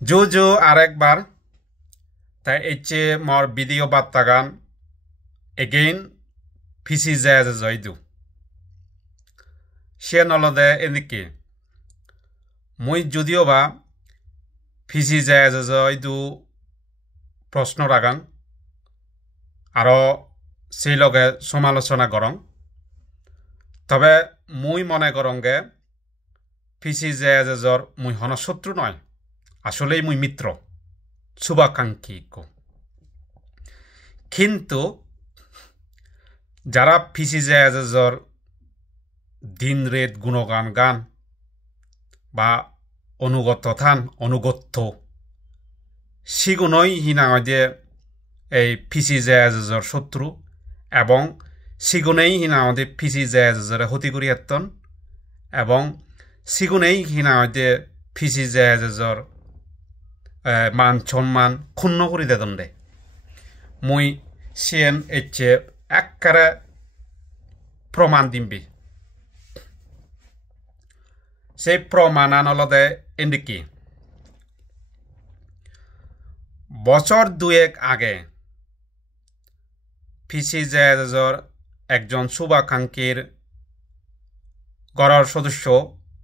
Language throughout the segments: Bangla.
Jojo arekbar ta eche mor video battagan again PC jazz zoidu shenolode endike moi যদিও বা PC jazz zoidu প্রশ্ন রাগান আরো সেই লগে সমালোচনা করং তবে মুই মনে করঙ্গে PC jazz মুই হন শত্রু নয় আসলেই মুই মিত্র শুভাকাঙ্ক্ষী কিন্তু যারা PC jazz দিন রেত গুণগান গান বা অনুগত্য সিগুনই হিনাঙে এই PC jazz শত্রু এবং সিগুনেই হিনাঙে PC jazz হতি করি এত্তন এবং সিগুনেই হিনাঙে PC jazz মান সম্মান ক্ষুণ্ণ করি দেদন দে মুই সিএন এচে একবারে প্রমাণ দিমবি সেই প্রমাণানলদে এন্ডিকি বছর দুয়েক আগে PC jazz একজন শুভাকাঙ্ক্ষীর গড়র সদস্য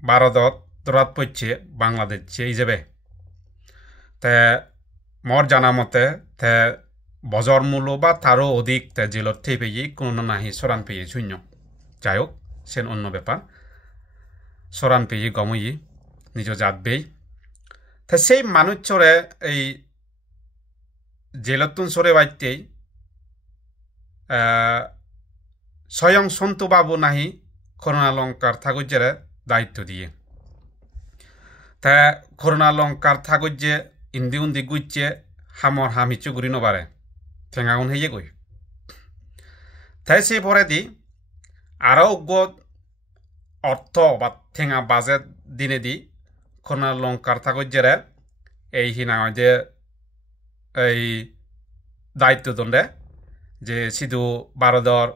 ভারতত দরাত পড়ছে বাংলাদেশ হিসেবে তে মর জানা মতে তে বজর মূল্য বা তারও অধিক তে জেলত থে পেয়ে কোনো নাহি সরান পেয়ে শূন্য যাই হোক সেন অন্য ব্যাপার সরান পেয়ে গমই নিজ জাতবেই তে সেই মানুষ চরে এই জেলতুন সরে বাইতেই স্বয়ং সন্তু বাবু নাহি করুণালঙ্কার ঠাকুরের দায়িত্ব দিয়ে তা করুণালঙ্কার ঠাকুর যে ইন্দি উন্দি গুইছে হামর হামিচু গুড়ি নবারে ঠেঙাগুন হইয়ে গই তাই সে পরে দি আরও অর্থ বা ঠেঙা বাজে দিনে দি করুণালঙ্কার ঠাকুর জেরে এই হিনা যে এই দায়িত্ব দণ্ডে যে সিধু ভারতর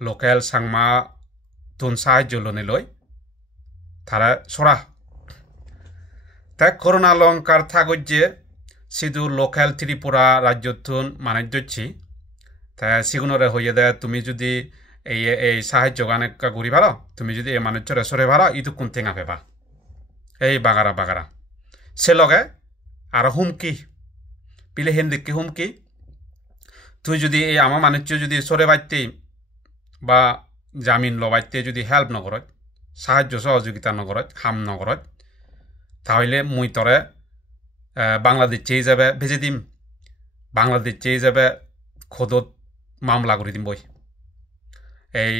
লোকেল সাংমা তুন সাহায্য লনে লই তারা সরা তাই করুণালঙ্কার ঠাকুর যে সিধু লোকেল ত্রিপুরা রাজ্য তুন মানে যাচ্ছি তাই সিগুনরে হইয়ে দেয় তুমি যদি এই সাহায্য গানে ঘুরি ভালো তুমি যদি এই মানুষরে সরে ভালো ইটু কোন ঠেঙা পেবা এই বাগারা সে লগে আর হুমকি পিলে হেন্দিককে হুমকি তুই যদি এই আমার মানুষ যদি সরে বাইতে বা জামিন লবাইতে যদি হেল্প নকরত সাহায্য সহযোগিতা নকরত হাম নকরত তাহলে মুই তরে বাংলাদেশ চেয়ে যাবে ভেজে দিম বাংলাদেশ চেয়ে যাবে খোদত মামলা করে দিম বই এই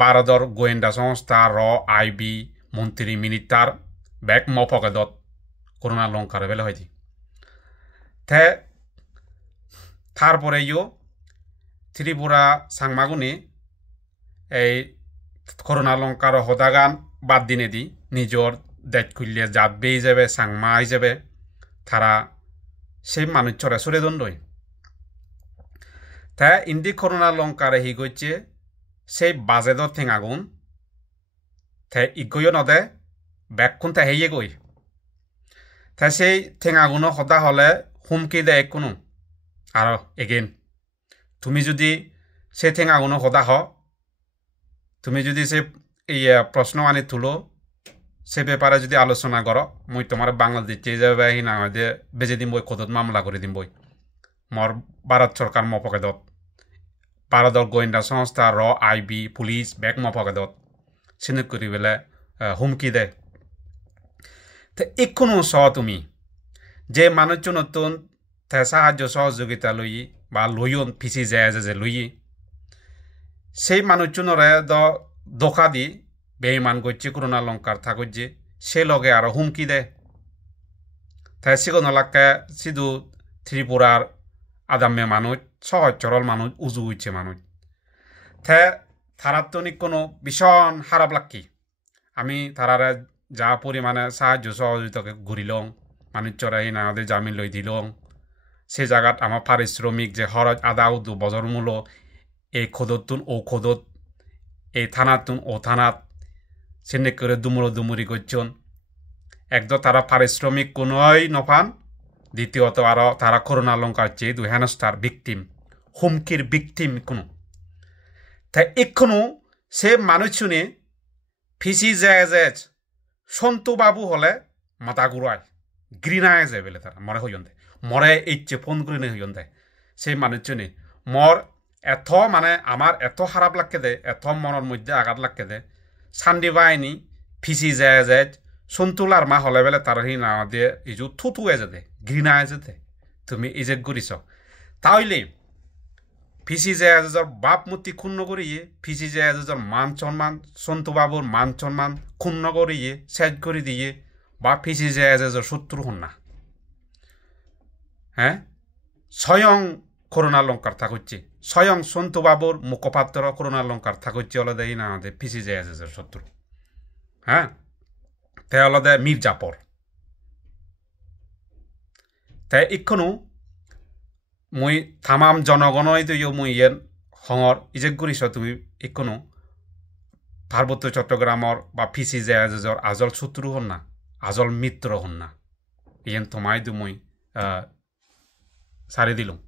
ভারতর গোয়েন্দা সংস্থা আইবি মন্ত্রী মিনিস্টার ব্যাগ মফকাদত করুণালঙ্কার বেলা হয়েছি তে তারপরে ত্রিপুরা সাংমাগুনি এই করুণালঙ্কার হদাগান বাদ দিনে দি নিজর দেখ খুললে জাত বেয়ে যাবে সাংমা হিসেবে তারা সেই মানুষ চরে সরে দণ্ডই তা ইন্দি করুণালঙ্কারে হি গইছে সেই বাজেদর ঠেঙাগুন তে ইগইও নদে ব্যাগখুন তে হেয়ে গই তা সেই ঠেঙাগুনো সদা হলে হুমকি দেয় কোনো আর এগেন তুমি যদি সে ঠেঙাগুনো সদা হ তুমি যদি সে প্রশ্ন আনি তুলো সে ব্যাপারে যদি আলোচনা করো মুই তোমার বাংলাদেশ চেয়ে যাবে না বেজে দিম বই খোদত মামলা করে দিম বই মর ভারত সরকার মপকেদত ভারতর গোয়েন্দা সংস্থা আইবি পুলিশ ব্যাগ মপকেদত সিনেক করি বেলে হুমকি দেয় তো এখনো তুমি যে মানুষ নতুন সাহায্য সহযোগিতা লই বা লইন PC jazz লই সেই মানুষজনরে দোকা দি বেইমান করছে করুণালঙ্কার ঠাকুর যে সে লগে আরো হুমকি দেয় তাই সিগনলাকে সিধু ত্রিপুরার আদাম্যে মানুষ সহজ সরল মানুষ উজু হইছে মানুষ তে তারার তো কোনো ভীষণ খারাপ লাগকি আমি তারারে যা পরিমাণে সাহায্য সহযোগিতাকে ঘুরিলং মানুষ চড়াই না আমাদের জামিন লই দিলং সে জায়গাত আমার পারিশ্রমিক যে খরচ আদা উদু বজর মূল্য এই খোদতুন ও খোদত এই থানাতুন ও থানাত সেনে করে দুমুরি করছন একদম তারা পারিশ্রমিক কোনোই নপান দ্বিতীয়ত আরও তারা করোনা লঙ্কার চেয়ে দুই হেনস্থার ভিকটিম হুমকির ভিকটিম কোনো তাই এখনো সে মানুষজনে ফিসি যায় সন্তু বাবু হলে মাথা ঘুরায় ঘৃণায় যায় বলে তারা মরে হইন দেয় মরে ইচ্ছে ফোন করে নিয়ে হইন দেয় সেই মানুষজনে মর এত মানে আমার এত খারাপ লাগকে দেয় এত মনের মধ্যে আঘাত লাগকে দেয় সান্দি বাহিনী ফিসি যায় সন্তুলার মা হলে বেলে তার হি না দিয়ে এই যে থুতুয়ে যেতে ঘৃণায় যেতে তুমি এই যে ঘুরিছ তাহলে ফিসি জাহাজের বাপ মূর্তি ক্ষুণ্ণ করিয়ে ফিসি জাহাজের মান সম্মান সন্তু বাবুর মান সম্মান ক্ষুণ্ণ করিয়ে শেষ করে দিয়ে বা ফিসি জাহাজের শত্রু হন না হ্যাঁ স্বয়ং করুণালঙ্কার থাকুচ্ছে স্বয়ং সন্তু বাবুর মুখপাত্র করুণালঙ্কার থাকুচ্ছে হলো দেয় না আমাদের ফিসি জাহাজের শত্রু হ্যাঁ তাই হলো মীর জাফর তাই এখনো মই তামাম জনগণই তো মই ইয়ের হঙর ইজেক গুরিছ তুমি এখনো পার্বত্য চট্টগ্রামর বা ফিসি জাহাজের আজল শত্রু হন না আজল মিত্র হন না ইয়েন তোমায় তো মই সারি দিলাম